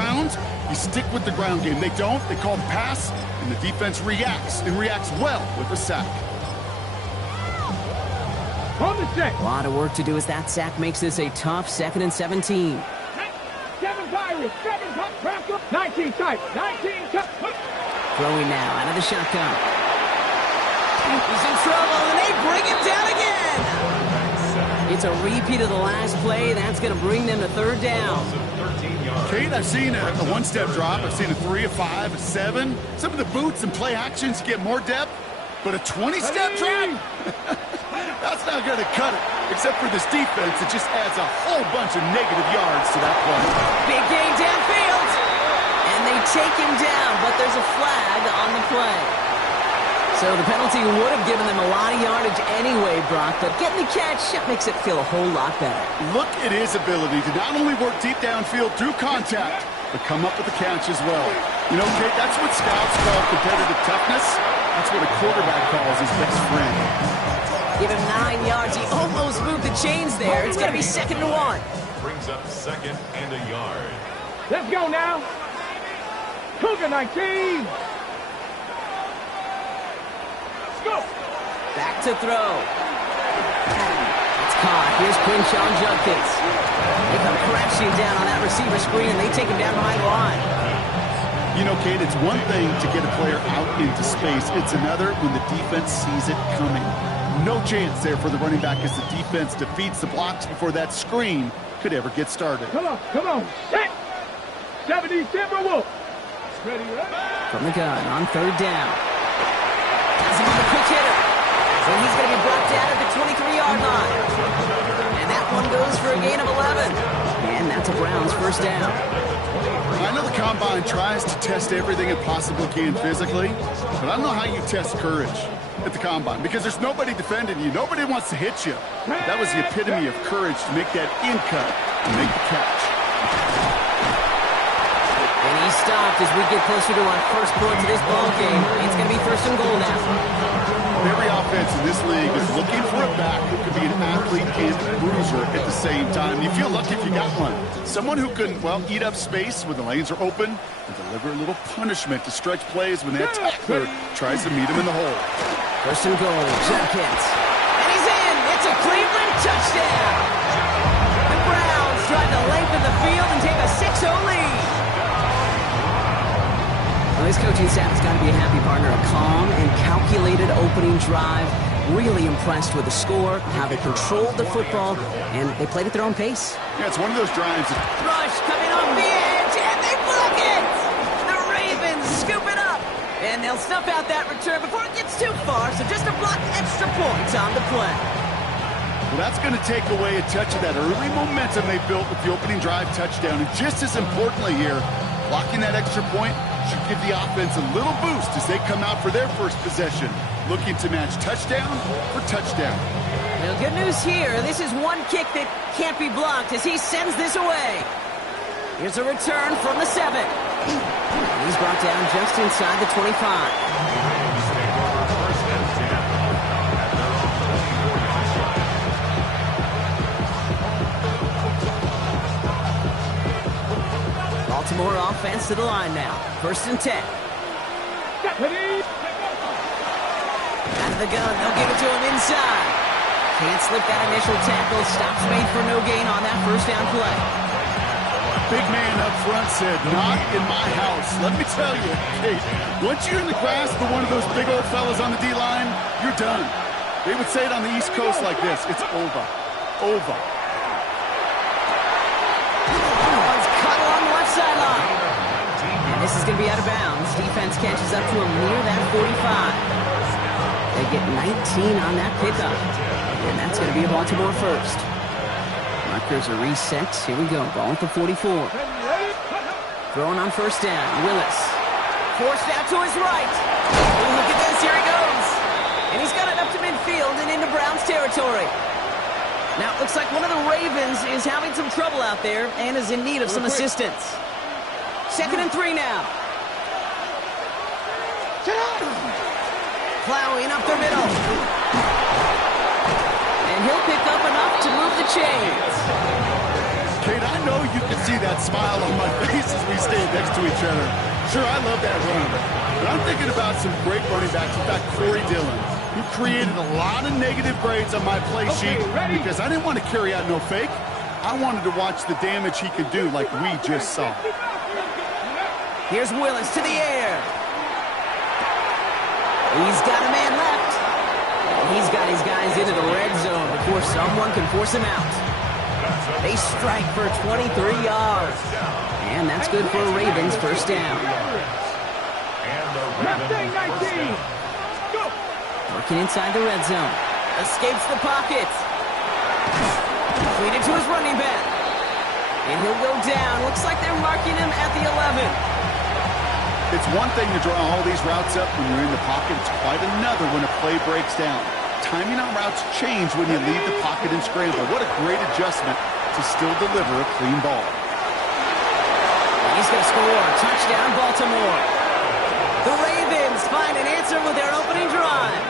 Browns, you stick with the ground game. They don't, they call the pass, and the defense reacts, and reacts well with a sack. On the set. A lot of work to do as that sack makes this a tough 2nd and 17. 7 Pirates, 7 top, 19 tight, 19 top. Throwing now out of the shotgun. He's in trouble, and they bring him down again. It's a repeat of the last play. That's going to bring them to 3rd down. Kate, I've seen a one-step drop. I've seen a 3, a 5, a 7. Some of the boots and play actions get more depth, but a 20-step drop? That's not going to cut it. Except for this defense, it just adds a whole bunch of negative yards to that play. Big gain downfield. And they take him down, but there's a flag on the play. So the penalty would have given them a lot of yardage anyway, Brock, but getting the catch, that makes it feel a whole lot better. Look at his ability to not only work deep downfield through contact, but come up with the catch as well. You know, Kate, that's what scouts call competitive toughness. That's what a quarterback calls his best friend. Give him 9 yards. He almost moved the chains there. It's going to be 2nd and 1. Brings up 2nd and a yard. Let's go now. Cougar 19. Go! Back to throw. It's caught. Here's Quinshon Judkins. They come crashing down on that receiver screen, and they take him down behind the line. You know, Kate, it's one thing to get a player out into space. It's another when the defense sees it coming. No chance there for the running back as the defense defeats the blocks before that screen could ever get started. Come on. Set. 70 Timberwolves. Ready, right? From the gun on 3rd down. Has him on the quick hitter. So he's going to be brought down at the 23-yard line. And that one goes for a gain of 11. And that's a Browns 1st down. I know the Combine tries to test everything it possibly can physically, but I don't know how you test courage at the Combine, because there's nobody defending you. Nobody wants to hit you. That was the epitome of courage to make that in cut and make the catch. And he stopped as we get closer to our first points of this ball game. It's going to be 1st and goal now. Every offense in this league is looking for a back who could be an athlete and a bruiser at the same time. You feel lucky if you got one. Someone who can, well, eat up space when the lanes are open and deliver a little punishment to stretch plays when that tackler tries to meet him in the hole. 1st and goal, Judkins. And he's in! It's a Cleveland touchdown! The Browns try to lengthen the field and take a 6-0 lead. Well, this coaching staff has got to be a happy partner. A calm and calculated opening drive. Really impressed with the score, how they controlled the football, and they played at their own pace. Yeah, it's one of those drives. Rush coming off the edge, and they block it! The Ravens scoop it up, and they'll snuff out that return before it gets too far, so just a block extra points on the play. Well, that's going to take away a touch of that early momentum they built with the opening drive touchdown. And just as importantly here, blocking that extra point should give the offense a little boost as they come out for their first possession, looking to match touchdown for touchdown. Well, good news here. This is one kick that can't be blocked as he sends this away. Here's a return from the 7. He's brought down just inside the 25. Baltimore offense to the line now. 1st and 10. Out of the gun, they'll give it to him inside. Can't slip that initial tackle. Stops made for no gain on that 1st down play. Big man up front said, not in my house. Let me tell you, Kate, once you're in the grasp of one of those big old fellas on the D-line, you're done. They would say it on the East Coast like this. It's over. Over. Sideline. And this is going to be out of bounds. Defense catches up to him near that 45. They get 19 on that pickup. And that's going to be a Baltimore 1st. Markers are reset. Here we go. Ball at the 44. Throwing on 1st down. Willis. Forced out to his right. Oh, look at this. Here he goes. And he's got it up to midfield and into Browns territory. Now, it looks like one of the Ravens is having some trouble out there and is in need of some assistance. 2nd and 3 now. Plowing up the middle. And he'll pick up enough to move the chains. Kate, I know you can see that smile on my face as we stay next to each other. Sure, I love that run. But I'm thinking about some great running backs. In fact, Corey Dillon, who created a lot of negative grades on my play sheet because I didn't want to carry out no fake. I wanted to watch the damage he could do like we just saw. Here's Willis to the air. He's got a man left. And he's got his guys into the red zone before someone can force him out. They strike for 23 yards. And that's good for a Ravens first down. Working inside the red zone. Escapes the pocket. Completed to his running back. And he'll go down. Looks like they're marking him at the 11. It's one thing to draw all these routes up when you're in the pocket. It's quite another when a play breaks down. Timing on routes change when you leave the pocket and scramble. What a great adjustment to still deliver a clean ball. And he's going to score. Touchdown, Baltimore. The Ravens find an answer with their opening drive.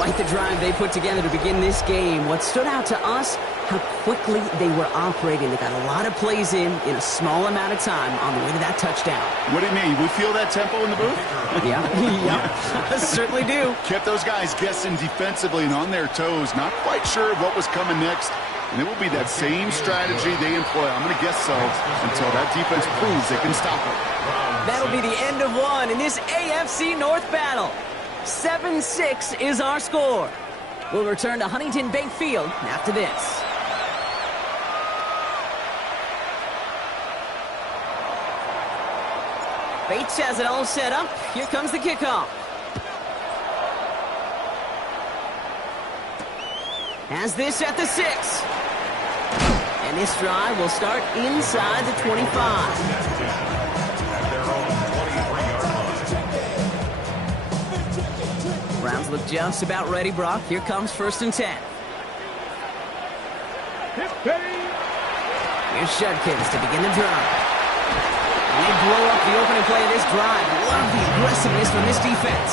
Quite the drive they put together to begin this game. What stood out to us, how quickly they were operating. They got a lot of plays in a small amount of time on the way to that touchdown. What do you mean? We feel that tempo in the booth? Yeah, certainly do. Kept those guys guessing defensively and on their toes, not quite sure of what was coming next. And it will be that same strategy they employ, I'm going to guess so, until that defense proves they can stop it. That'll be the end of one in this AFC North battle. 7-6 is our score. We'll return to Huntington Bank Field after this. Bates has it all set up. Here comes the kickoff. Has this at the 6. And this drive will start inside the 25. Browns look just about ready, Brock. Here comes 1st and 10. Here's Judkins to begin the drive. And they blow up the opening play of this drive. Love the aggressiveness from this defense.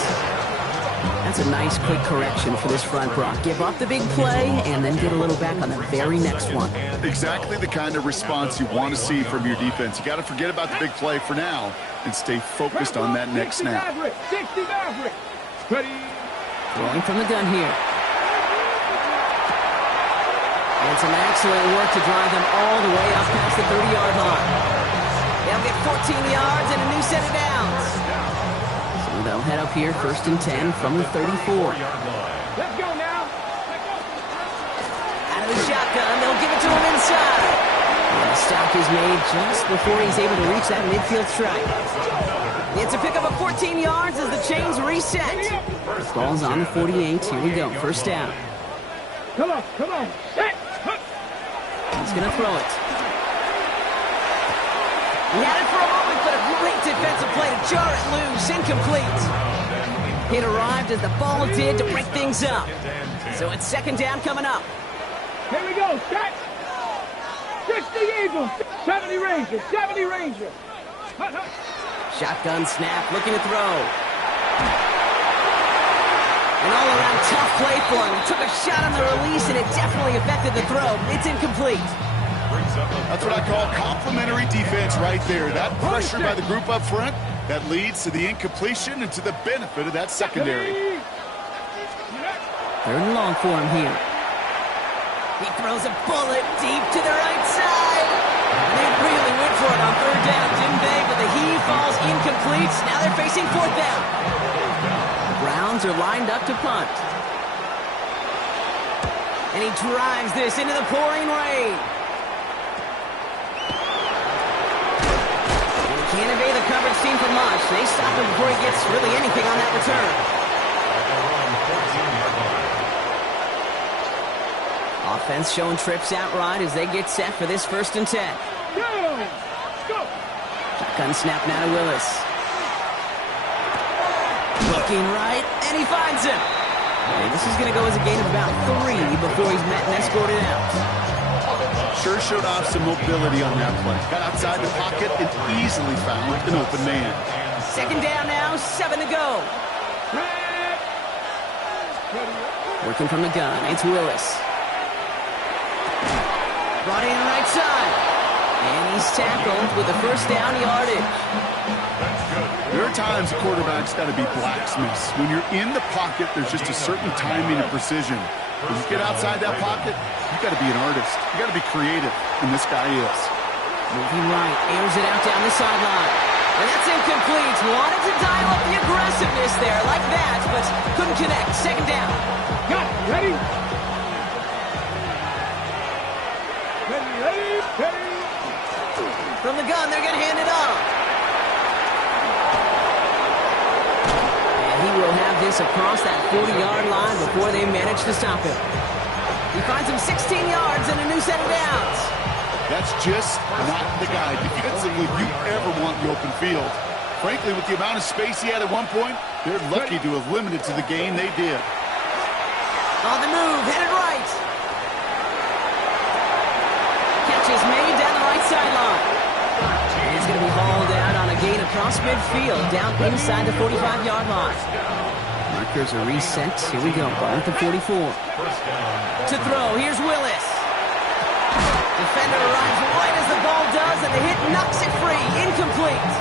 That's a nice quick correction for this front, Brock. Give up the big play and then get a little back on the very next one. Exactly the kind of response you want to see from your defense. You got to forget about the big play for now and stay focused on that next snap. 60 Maverick. Ready. Throwing from the gun here. And some excellent work to drive them all the way up past the 30-yard line. They'll get 14 yards and a new set of downs. So they'll head up here 1st and 10 from the 34. Let's go now. Out of the shotgun, they'll give it to him inside. And the stop is made just before he's able to reach that midfield strike. It's a pickup of 14 yards as the chains reset. The ball's on the 48. Here we go. 1st down. Come on. Set. He's going to throw it. He had it for a moment, but a great defensive play to jar it loose. Incomplete. It arrived as the ball did to break things up. So it's 2nd down coming up. Here we go. Set. 60 Eagles. 70 Rangers. 70 Rangers. Shotgun snap, looking to throw. An all-around tough play for him. He took a shot on the release, and it definitely affected the throw. It's incomplete. That's what I call complimentary defense right there. That pressure by the group up front, that leads to the incompletion and to the benefit of that secondary. 3rd and long for him here. He throws a bullet deep to the right side. And they really went for it on 3rd down, didn't they? But the heave falls incomplete. Now they're facing 4th down. The Browns are lined up to punt. And he drives this into the pouring rain. And he can't evade the coverage team for much. They stop him before he gets really anything on that return. Offense showing trips out right as they get set for this 1st and 10. Go. Shotgun snap now to Willis. Looking right, and he finds him. And this is going to go as a gain of about 3 before he's met and escorted out. Sure showed off some mobility on that play. Got outside the pocket and easily found an open man. 2nd down now, 7 to go. Working from the gun, it's Willis. Brought in right side. And he he's tackled with a first down yardage. There are times a quarterback's got to be blacksmiths. When you're in the pocket, there's just a certain timing and precision. When you get outside that pocket, you got to be an artist. You got to be creative, and this guy is. Moving right, airs it out down the sideline. And that's incomplete. Wanted to dial up the aggressiveness there like that, but couldn't connect. Second down. Got it. Ready? Ready. From the gun, they're going to hand it off. And he will have this across that 40-yard line before they manage to stop him. He finds him 16 yards and a new set of downs. That's just not the guy defensively you ever want in the open field. Frankly, with the amount of space he had at one point, they're lucky to have limited to the gain they did. On the move, headed right. Catch is made down the right sideline. He's going to be hauled out on a gain across midfield, down inside the 45-yard line. Markers are reset. Here we go, ball at the 44. To throw, here's Willis. Defender arrives right as the ball does, and the hit knocks it free. Incomplete.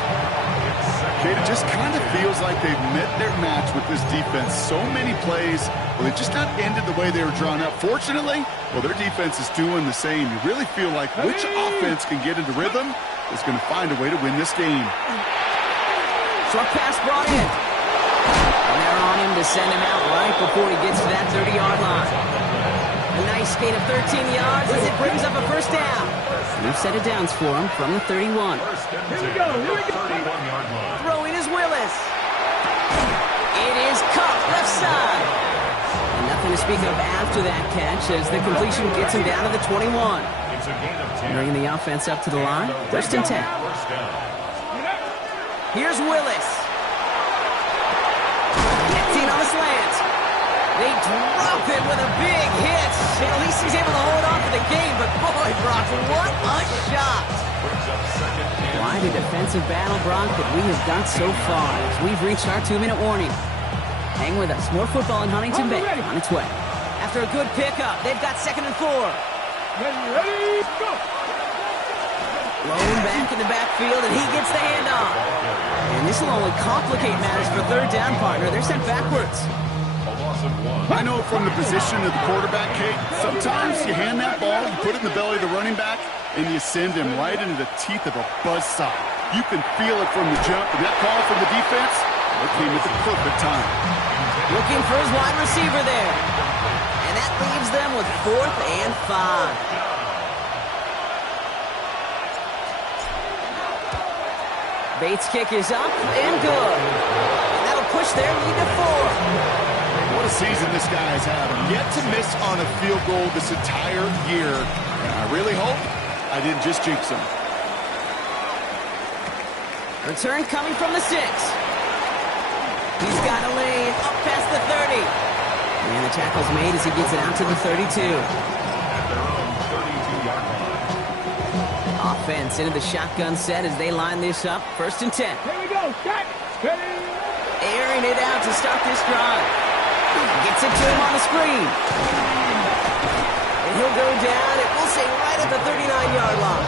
Kate, it just kind of feels like they've met their match with this defense. So many plays, well, they've just not ended the way they were drawn up. Fortunately, well, their defense is doing the same. You really feel like which offense can get into rhythm is going to find a way to win this game. Short pass brought in. And they're on him to send him out right before he gets to that 30-yard line. A nice gain of 13 yards as it brings up a first down. New set of downs for him from the 31. Here we go. 31-yard line. Throwing is Willis. It is caught left side. And nothing to speak of after that catch as the completion gets him down to the 21. It's a gain of 10. Bringing the offense up to the line. First and 10. First down. Here's Willis. Connecting on the slant. They drop it with a big hit. At least he's able to hold on for the game, but boy, Brock, what a shot. Quite a defensive battle, Brock, that we have got so far as we've reached our 2-minute warning. Hang with us. More football in Huntington Bay on its way. After a good pickup, they've got 2nd and 4. Ready, go. Blown back in the backfield, and he gets the handoff. And this will only complicate matters for third down, partner. They're sent backwards. I know from the position of the quarterback, Kate, sometimes you hand that ball, you put it in the belly of the running back, and you send him right into the teeth of a buzzsaw. You can feel it from the jump, and that call from the defense, it came at the perfect time. Looking for his wide receiver there. And that leaves them with 4th and 5. Bates' kick is up and good. And that'll push their lead to 4. What a season this guy has had. Yet to miss on a field goal this entire year. And I really hope I didn't just jinx him. Return coming from the 6. He's got a lane up past the 30. And the tackle's made as he gets it out to the 32. At their own 32-yard line. Offense into the shotgun set as they line this up. 1st and 10. Here we go. Set. Ready. Airing it out to start this drive. Gets it to him on the screen. And he'll go down, it will say right at the 39-yard line.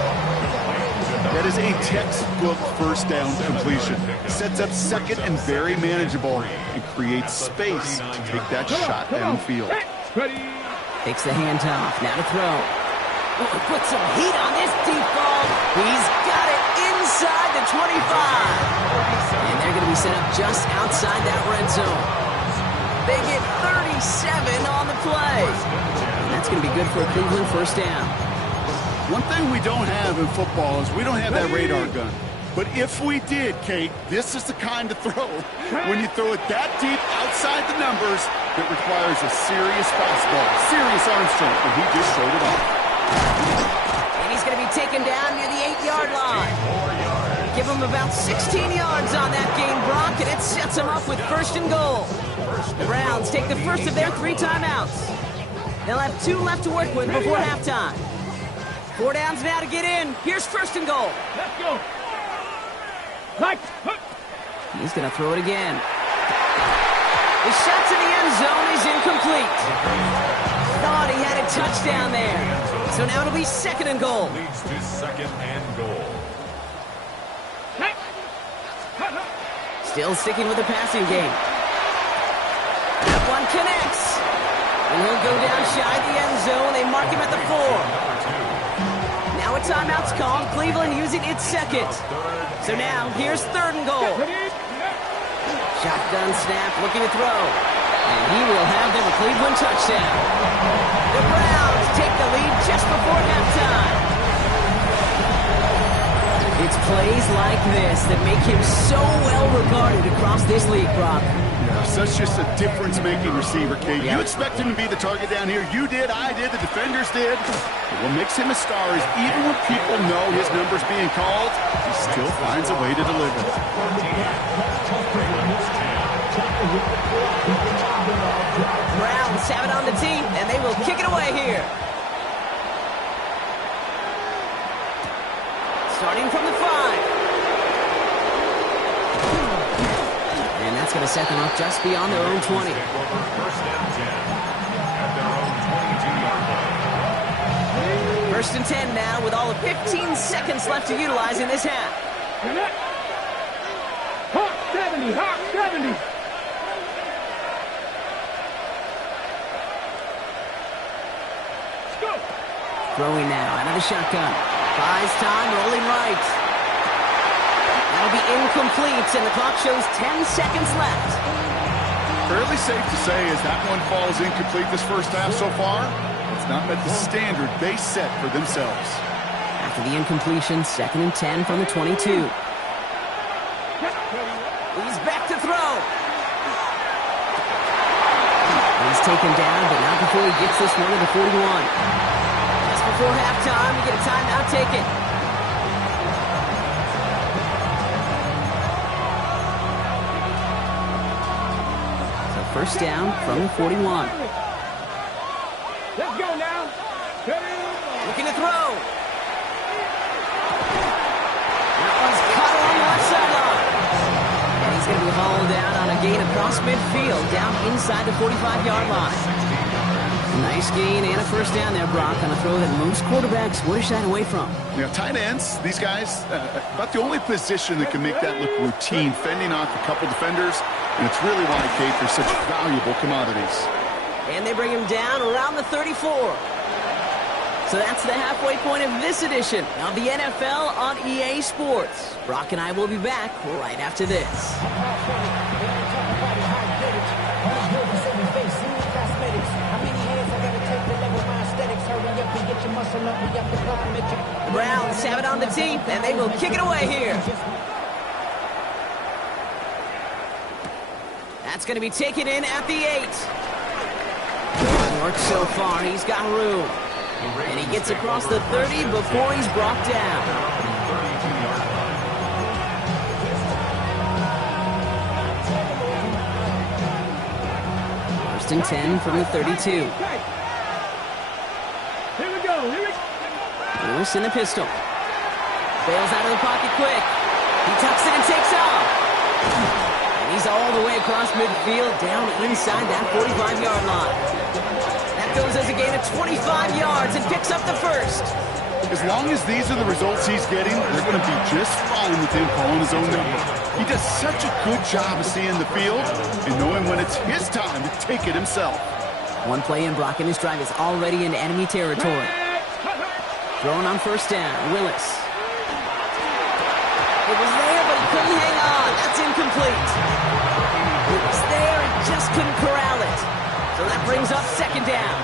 That is a textbook first down completion. Sets up 2nd and very manageable and creates space to take that shot downfield. Ready. Takes the handoff, now to throw. Oh, put some heat on this deep ball. He's got it inside the 25. And they're going to be set up just outside that red zone. They get 37 on the play. And that's going to be good for a Cleveland first down. One thing we don't have in football is we don't have that radar gun. But if we did, Kate, this is the kind of throw. When you throw it that deep outside the numbers, that requires a serious fastball, serious arm strength, and he just showed it off. And he's going to be taken down near the 8-yard line. Give him about 16 yards on that gain, Brock, and it sets him up with 1st and goal. The Browns take the first of their 3 timeouts. They'll have 2 left to work with before halftime. 4 downs now to get in. Here's 1st and goal. Let's go. Right. He's going to throw it again. The shot to the end zone is incomplete. thought he had a touchdown there. So now it'll be 2nd and goal. Leads to 2nd and goal. Still sticking with the passing game. That one connects. And he'll go down shy of the end zone. They mark him at the 4. Now a timeout's called. Cleveland using its 2nd. So now here's 3rd and goal. Shotgun snap, looking to throw. And he will have them a Cleveland touchdown. The Browns take the lead just before halftime. It's plays like this that make him so well regarded across this league, Brock. Yeah, such just a difference-making receiver, Kate. Yeah. You expect him to be the target down here. You did, I did, the defenders did. But what makes him a star is even when people know his number's being called, he still finds a way to deliver. Browns have it on the tee, and they will kick it away here. Starting from the 5. And that's going to set them up just beyond their own 20. 1st and 10 at their own 22-yard line. 1st and 10 now with all of 15 seconds left to utilize in this half. Hawk 70, Hawk 70. Let's go. Throwing now out of the shotgun. Buys time, rolling right. That'll be incomplete, and the clock shows 10 seconds left. Fairly safe to say as that one falls incomplete this first half so far, it's not met the standard they set for themselves. After the incompletion, 2nd and 10 from the 22. He's back to throw. He's taken down, but not before he gets this one to the 41. Just before halftime, we get a timeout taken. So 1st down from the 41. Let's go now. Looking to throw. That one's caught along the left sideline. And he's going to be hauled down on a gain across midfield, down inside the 45-yard line. Nice gain and a 1st down there, Brock, on a throw that most quarterbacks would have shied away from. You know, tight ends, these guys, about the only position that can make that look routine, fending off a couple defenders, and it's really why, Kate, they're such valuable commodities. And they bring him down around the 34. So that's the halfway point of this edition of the NFL on EA Sports. Brock and I will be back right after this. The Browns have it on the tee, and they will kick it away here. That's going to be taken in at the 8. Worked so far, he's got room. And he gets across the 30 before he's brought down. 32-yard line. 1st and 10 from the 32. Here we go. Lewis in the pistol. Bails out of the pocket quick. He tucks it and takes off. And he's all the way across midfield, down inside that 45-yard line. That goes as a gain of 25 yards and picks up the 1st. As long as these are the results he's getting, they're going to be just fine with him calling his own number. He does such a good job of seeing the field and knowing when it's his time to take it himself. One play in, Brock, and his drive is already in enemy territory. Throwing on 1st down, Willis. It was there, but he couldn't hang on. That's incomplete. It was there and just couldn't corral it. So that brings up 2nd down.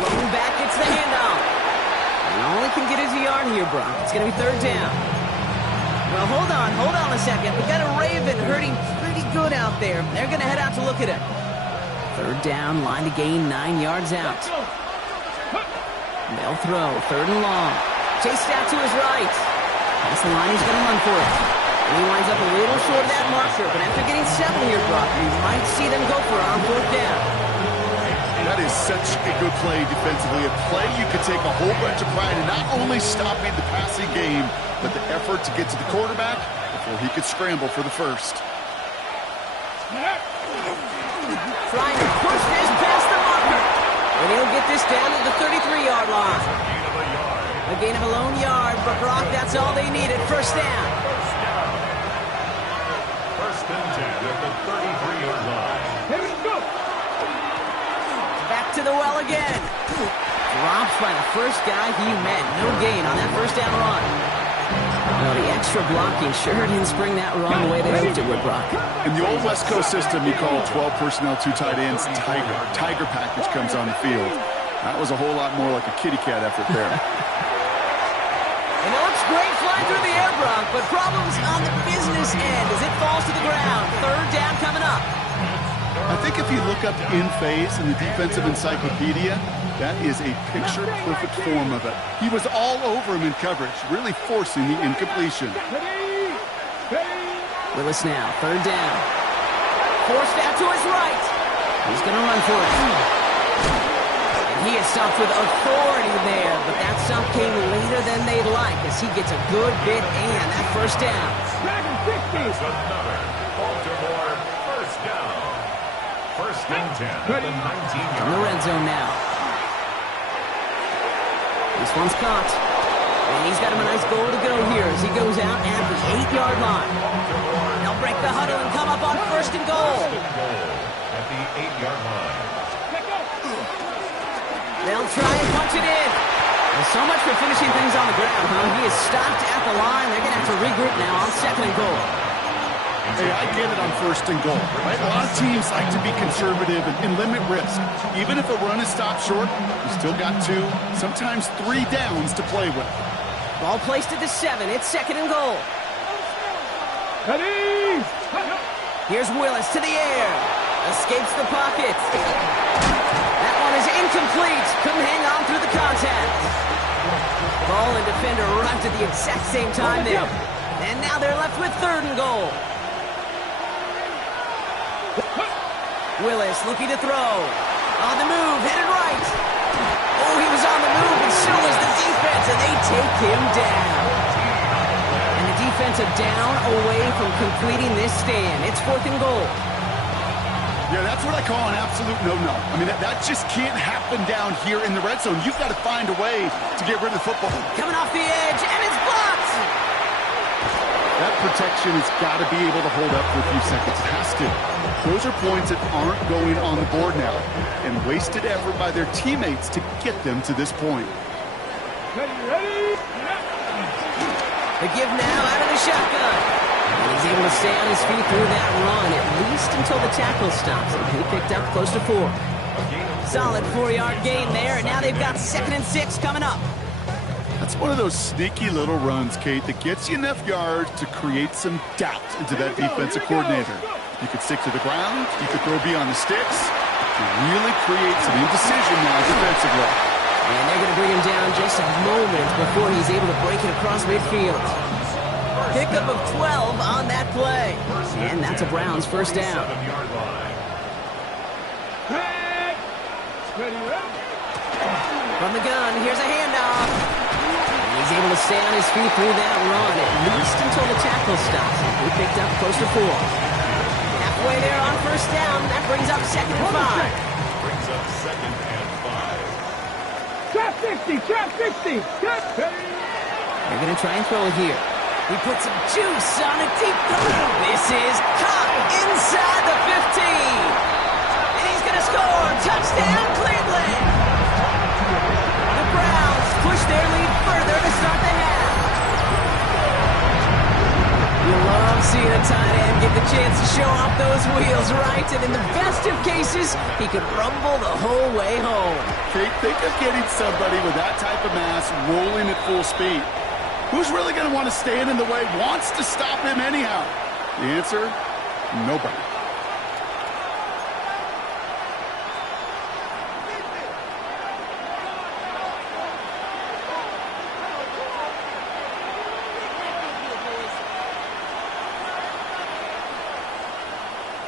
Rolling back, gets the handoff. And only can get his yard here, Brock. It's going to be 3rd down. Well, hold on a second. We got a Raven hurting pretty good out there. They're going to head out to look at it. 3rd down, line to gain 9 yards out. They'll throw, 3rd and long. Chased out to his right. That's the line, he's going to run for it. And he winds up a little short of that marker, but after getting 7 here, Brock, we might see them go for it on 4th down. That is such a good play defensively. A play you could take a whole bunch of pride in not only stopping the passing game, but the effort to get to the quarterback before he could scramble for the 1st. Trying to push this past the marker. And he'll get this down to the 33-yard line. A gain of a lone yard, but Brock, that's all they needed. First down. First and 10 at the 33-yard line. Here we go. Back to the well again. Dropped by the first guy he met. No gain on that first down run. Well, the extra blocking sure didn't spring that run the way they hoped it would, Brock. In the old West Coast system, you call 12 personnel, 2 tight ends, Tiger. Tiger package comes on the field. That was a whole lot more like a kitty cat effort there. And it looks great flying through the air, Brock, but problems on the business end as it falls to the ground. Third down coming up. I think if you look up in phase in the defensive encyclopedia, that is a picture-perfect form of it. He was all over him in coverage, really forcing the incompletion. Willis now, third down. Forced out to his right. He's going to run for it. And he is stopped with authority there, but that stop came later than they'd like as he gets a good bit and that first down. That's another Baltimore first down. First and 10 at the 19-yard In the red zone now. This one's caught. And he's got him a nice goal to go here as he goes out at the 8-yard line. They'll break the huddle and come up on first and goal. At the 8-yard line. They'll try and punch it in. Well, so much for finishing things on the ground, huh? He is stopped at the line. They're going to have to regroup now on second and goal. Hey, I get it on first and goal, right? A lot of teams like to be conservative and limit risk. Even if a run is stopped short, you still got 2, sometimes 3 downs to play with. Ball placed at the 7. It's second and goal. Ready? Here's Willis to the air. Escapes the pocket. That one is incomplete. Couldn't hang on through the contact. Ball and defender arrived at the exact same time there. And now they're left with third and goal. Willis looking to throw. On the move, headed right. Oh, he was on the move, and so was the defense, and they take him down. And the defense a down away from completing this stand. It's fourth and goal. Yeah, that's what I call an absolute no-no. I mean, that just can't happen down here in the red zone. You've got to find a way to get rid of the football. Coming off the edge, and it's blocked. That protection has got to be able to hold up for a few seconds. It has to. Those are points that aren't going on the board now, and wasted effort by their teammates to get them to this point. Ready? The give now out of the shotgun. And he's able to stay on his feet through that run, at least until the tackle stops him. He picked up close to 4. Solid 4-yard gain there, and now they've got second and 6 coming up. That's one of those sneaky little runs, Kate, that gets you enough yards to create some doubt into that defensive coordinator. You could stick to the ground, you could throw beyond the sticks, to really create some indecision now defensively. And they're going to bring him down just a moment before he's able to break it across midfield. Pickup of 12 on that play. And that's a Browns first down. From the gun, here's a handoff. And he's able to stay on his feet through that run, at least until the tackle stops him. He picked up close to 4. Halfway there on first down. That brings up second and 5. Brings up second and 5. Trap 60, trap 60. They're going to try and throw it here. He puts some juice on a deep throw. This is caught inside the 15. And he's going to score. Touchdown, Cleveland. The Browns push their lead further to start the half. You love seeing a tight end get the chance to show off those wheels, right? And in the best of cases, he could rumble the whole way home. Kate, think of getting somebody with that type of mass rolling at full speed. Who's really going to want to stand in the way, wants to stop him anyhow? The answer, nobody.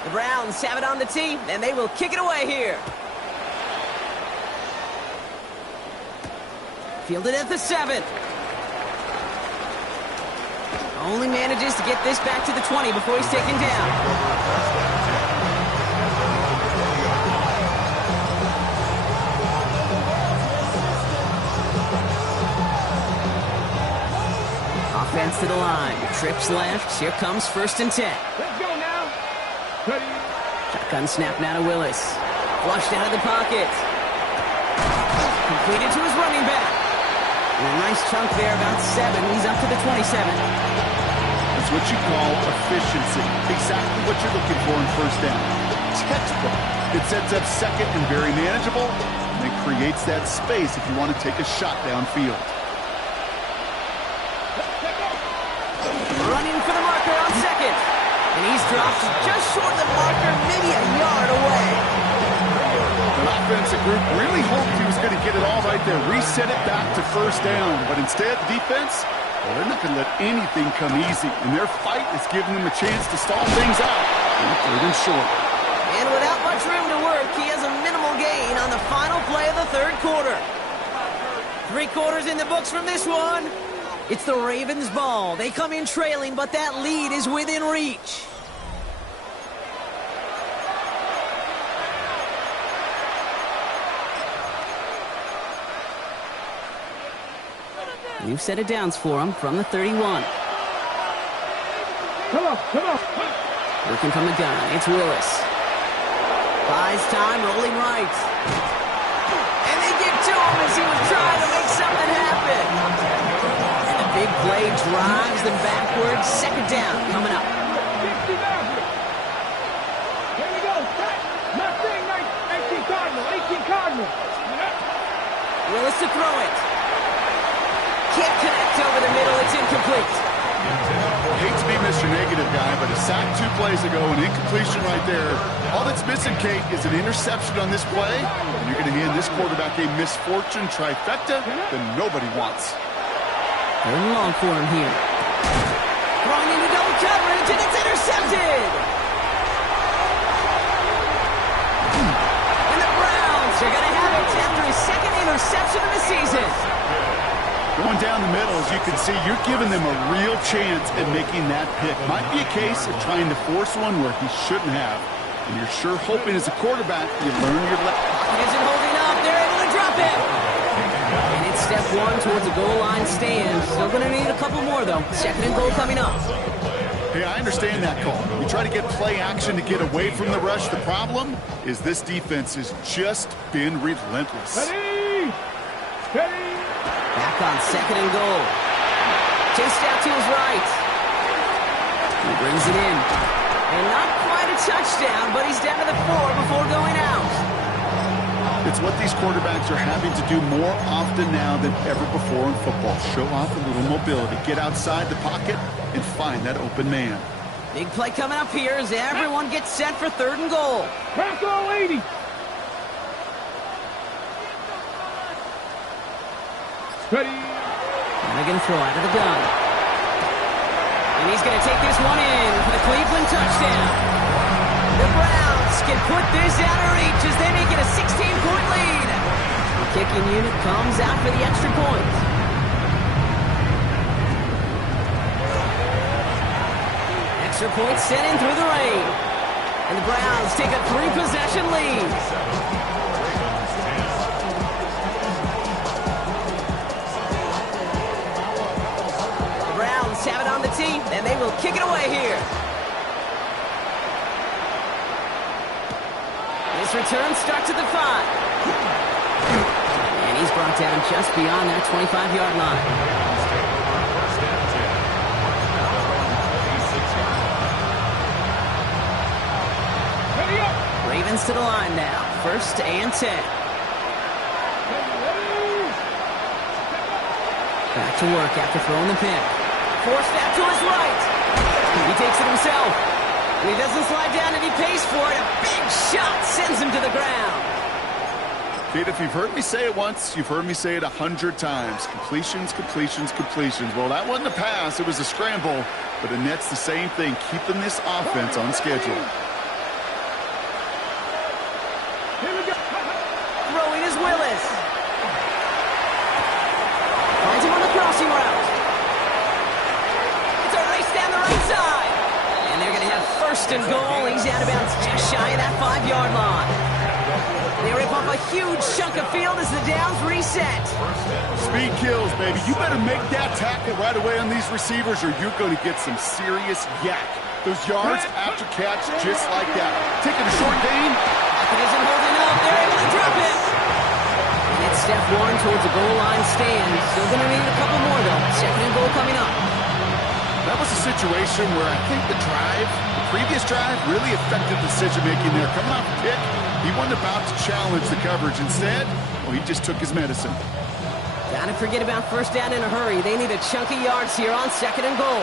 The Browns have it on the tee, and they will kick it away here. Fielded at the 7. Only manages to get this back to the 20 before he's taken down. defense to the line. Trips left. Here comes 1st and 10. Let's go now. Ready. Shotgun snap now to Willis. Flushed out of the pocket. Completed to his running back. And a nice chunk there, about 7. He's up to the 27. That's what you call efficiency. Exactly what you're looking for in 1st down. Textbook. It sets up 2nd and very manageable, and it creates that space if you want to take a shot downfield. Running for the marker on 2nd. And he's dropped just short of the marker, maybe a yard away. The offensive group really hoped he was going to get it all right there, reset it back to 1st down. But instead, defense, well, they're not going to let anything come easy. And their fight is giving them a chance to stall things out. And 3rd and short. And without much room to work, he has a minimal gain on the final play of the 3rd quarter. 3 quarters in the books from this one. It's the Ravens' ball. They come in trailing, but that lead is within reach. New set of downs for him from the 31. Come on, come on. Working from the gun, it's Willis. Buys time, rolling right. And they get to him as he was trying to make something happen. And the big play drives them backwards. 2nd down coming up. 60 Maverick. Here we go. Nothing. 18 Cardinal. 18 Cardinal. Willis to throw it. Can't connect over the middle. It's incomplete. Hate to be Mr. Negative guy, but a sack 2 plays ago, an incompletion right there. All that's missing, Kate, is an interception on this play, and you're going to hand this quarterback a misfortune trifecta that nobody wants. They're in long for him here. Throwing into double coverage, and it's intercepted! And the Browns are going to have it after his 2nd interception of the season. Going down the middle, as you can see, you're giving them a real chance at making that pick. Might be a case of trying to force one where he shouldn't have. And you're sure hoping as a quarterback you learn your lesson. Isn't holding up. They're able to drop it. And it's step 1 towards a goal line stand. Still going to need a couple more, though. 2nd and goal coming up. Hey, I understand that call. You try to get play action to get away from the rush. The problem is this defense has just been relentless. Ready. Ready. Back on 2nd and goal. Chased out to his right. He brings it in. And not quite a touchdown, but he's down to the 4 before going out. It's what these quarterbacks are having to do more often now than ever before in football. Show off a little mobility. Get outside the pocket and find that open man. Big play coming up here as everyone gets set for 3rd and goal. Back all 80. Ready. And they're going to throw out of the gun. And he's going to take this one in for the Cleveland touchdown. The Browns can put this out of reach as they make it a 16-point lead. The kicking unit comes out for the extra point. Extra point sent in through the rain. And the Browns take a 3-possession lead. Have it on the tee, and they will kick it away here. This return starts at the 5. And he's brought down just beyond that 25-yard line. Ravens to the line now. 1st and 10. Back to work after throwing the pick. Forced out to his right. He takes it himself. And he doesn't slide down and he pays for it. A big shot sends him to the ground. Kate, if you've heard me say it once, you've heard me say it 100 times. Completions, completions, completions. Well, that wasn't a pass. It was a scramble. But the net's the same thing, keeping this offense on schedule. Here we go. Throwing is Willis. Finds him on the crossing route. Down the right side. And they're going to have 1st and goal. He's out of bounds just shy of that 5-yard line. They rip off a a huge chunk of field as the downs reset. Speed kills, baby. You better make that tackle right away on these receivers or you're going to get some serious yak. Those yards after catch just like that. Taking a short gain. It isn't holding up. They're able to drop it. And it's step one towards a goal line stand. Still going to need a couple more, though. Second and goal coming up. That was a situation where I think the previous drive, really affected decision-making there. Coming off a pick, he wasn't about to challenge the coverage. Instead, well, he just took his medicine. Gotta forget about first down in a hurry. They need a chunky yards here on second and goal.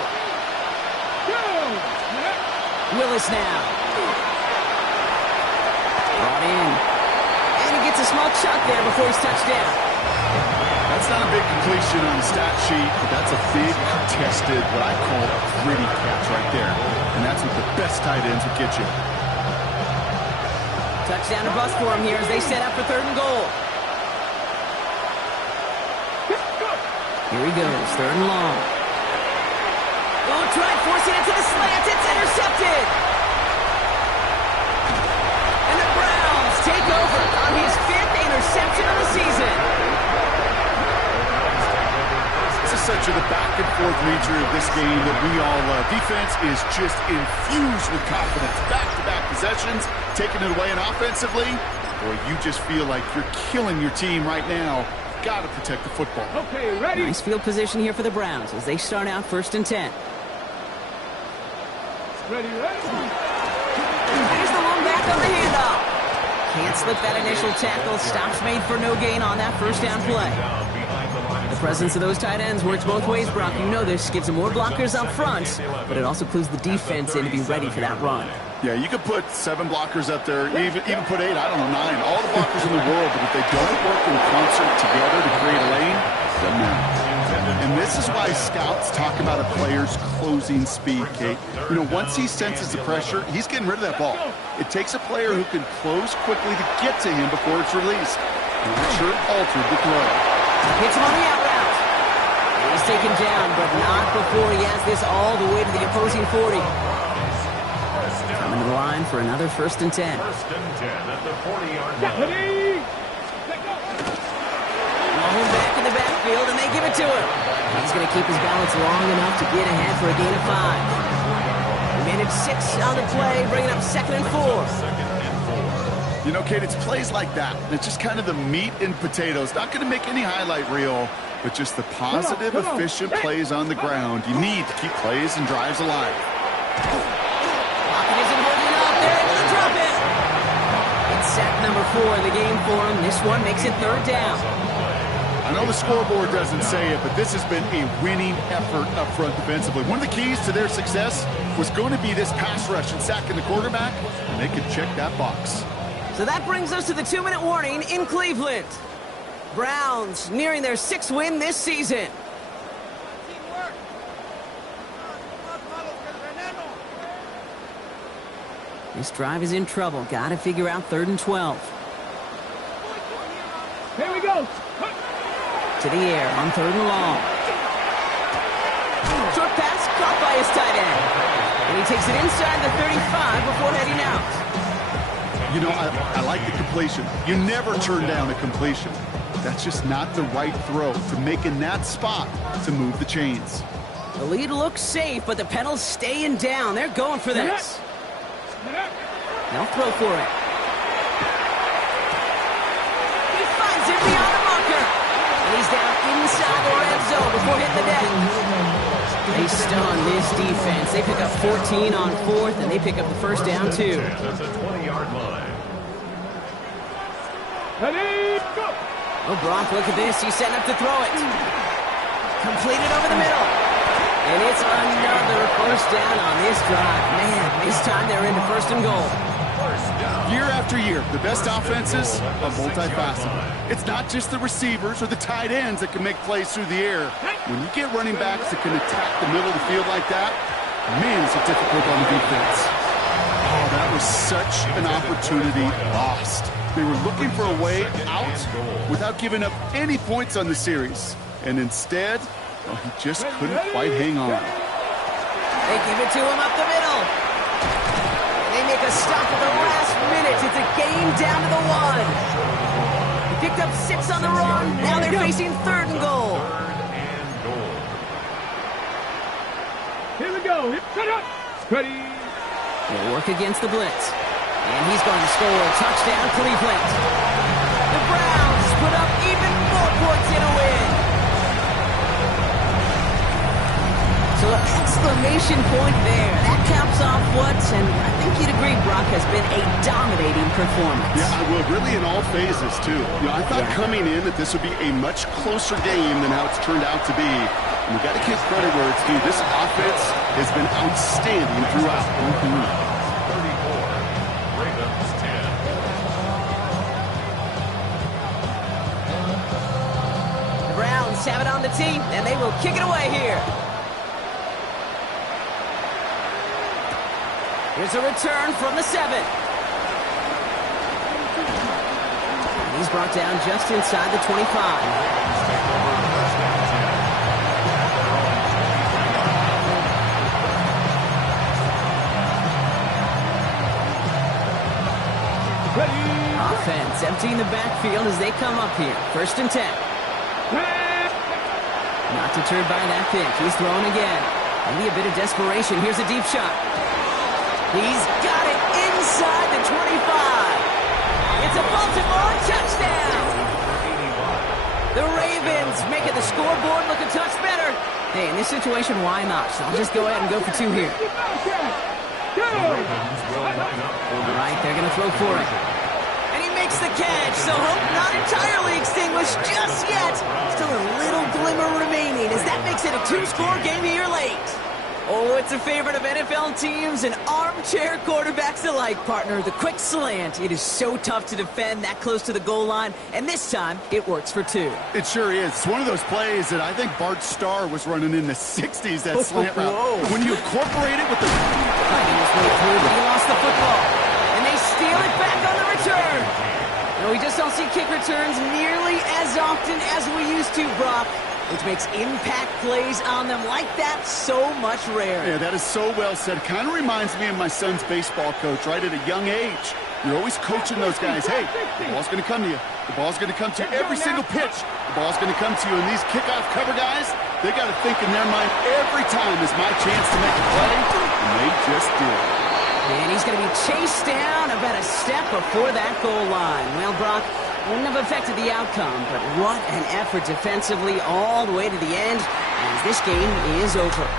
Willis now. Brought in. And he gets a small chunk there before he's touched down. That's not a big completion on the stat sheet, but that's a big contested, what I call a gritty catch right there. And that's what the best tight ends will get you. Touchdown or bust for him here as they set up for third and goal. Here he goes, third and long. Oh, try forcing it to the slant. It's intercepted. And the Browns take over on his 5th interception of the season. This is such the back-and-forth nature of this game that we all love. Defense is just infused with confidence. Back-to-back possessions, taking it away, and offensively, boy, you just feel like you're killing your team right now. Got to protect the football. Okay, ready? Nice field position here for the Browns as they start out first and 10. Ready, ready. Here's the one back on the handoff. Can't slip that initial tackle. Stops made for no gain on that first down play. The presence of those tight ends works both ways, Brock. You know this. Gives them more blockers up front, but it also clues the defense in to be ready for that run. Yeah, you could put 7 blockers up there, even put 8, I don't know, 9. All the blockers in the world, but if they don't work in concert together to create a lane, it doesn't matter. And this is why scouts talk about a player's closing speed, Kate. You know, once he senses the pressure, he's getting rid of that ball. It takes a player who can close quickly to get to him before it's released. And that sure altered the throw. Hits him on the out route. He's taken down, but not before he has this all the way to the opposing 40. Coming to the line for another first and 10. First and 10 at the 40-yard line. Ready? Mahomes back in the backfield, and they give it to him. He's going to keep his balance long enough to get ahead for a gain of 5. He managed 6 on the play, bringing up second and 4. You know, Kate, it's plays like that. It's just kind of the meat and potatoes. Not going to make any highlight reel, but just the positive, efficient plays on the ground. You need to keep plays and drives alive. Pocket isn't holding up. They're able to drop it. It's sack number 4 in the game for him. This one makes it third down. I know the scoreboard doesn't say it, but this has been a winning effort up front defensively. One of the keys to their success was going to be this pass rush and sacking the quarterback, and they could check that box. So that brings us to the 2-minute warning in Cleveland. Browns nearing their 6th win this season. This drive is in trouble. Got to figure out third and 12. Here we go. To the air on third and long. Short pass caught by his tight end. And he takes it inside the 35 before heading out. You know, I like the completion. You never turn down a completion. That's just not the right throw to make in that spot to move the chains. The lead looks safe, but the pedals staying down. They're going for this. They'll throw for it. He finds it beyond the marker. And he's down inside the red zone before hitting the deck. They stun this defense. They pick up 14 on 4th, and they pick up the first down, too. That's a 20-yard line. Ready? Go. Oh, Brock, look at this. He's setting up to throw it. Completed over the middle. And it's another first down on this drive. Man, this time they're into first and goal. Year after year, the best offenses are multifaceted. It's not just the receivers or the tight ends that can make plays through the air. When you get running backs that can attack the middle of the field like that, man, is it difficult on the defense. Oh, that was such an opportunity lost. They were looking for a way out without giving up any points on the series. And instead, well, he just couldn't quite hang on. They give it to him up the middle. And they make a stop at the last minute. It's a game down to the 1. Picked up 6 on the run. Now they're facing 3rd and goal. Third and goal. Here we go. Cut up. Ready. They'll work against the blitz. And he's going to score. Touchdown, Cleveland. The Browns put up even more points in a win. So an exclamation point there. That caps off what, and I think you'd agree, Brock, has been a dominating performance. Yeah, I will. Really in all phases, too. I thought coming in that this would be a much closer game than how it's turned out to be. And we got to give credit where it's due. This offense has been outstanding throughout. 34. Ravens 10. The Browns have it on the tee, and they will kick it away here. Here's a return from the 7. He's brought down just inside the 25. Offense emptying the backfield as they come up here. 1st and 10. Not deterred by that pick. He's throwing again. Maybe a bit of desperation. Here's a deep shot. He's got it inside the 25. It's a Baltimore touchdown. The Ravens making the scoreboard look a touch better. Hey, in this situation, why not? So I'll just go ahead and go for 2 here. All right, they're going to throw for it. And he makes the catch, so hope not entirely extinguished just yet. Still a little glimmer remaining as that makes it a 2-score game here late. Oh, it's a favorite of NFL teams and armchair quarterbacks alike, partner. The quick slant. It is so tough to defend that close to the goal line, and this time it works for 2. It sure is. It's one of those plays that I think Bart Starr was running in the 60s, that slant route. When you incorporate it with the... Fighting his way through, but he lost the football. And they steal it back on the return. No, we just don't see kick returns nearly as often as we used to, Brock, which makes impact plays on them like that so much rarer. Yeah, that is so well said. Kind of reminds me of my son's baseball coach, right? At a young age, you're always coaching those guys. Hey, the ball's going to come to you. The ball's going to come to you every single pitch. The ball's going to come to you. And these kickoff cover guys, they got to think in their mind every time is my chance to make a play, and they just did. And he's going to be chased down about a step before that goal line. Well, Brock, wouldn't have affected the outcome, but what an effort defensively all the way to the end as this game is over.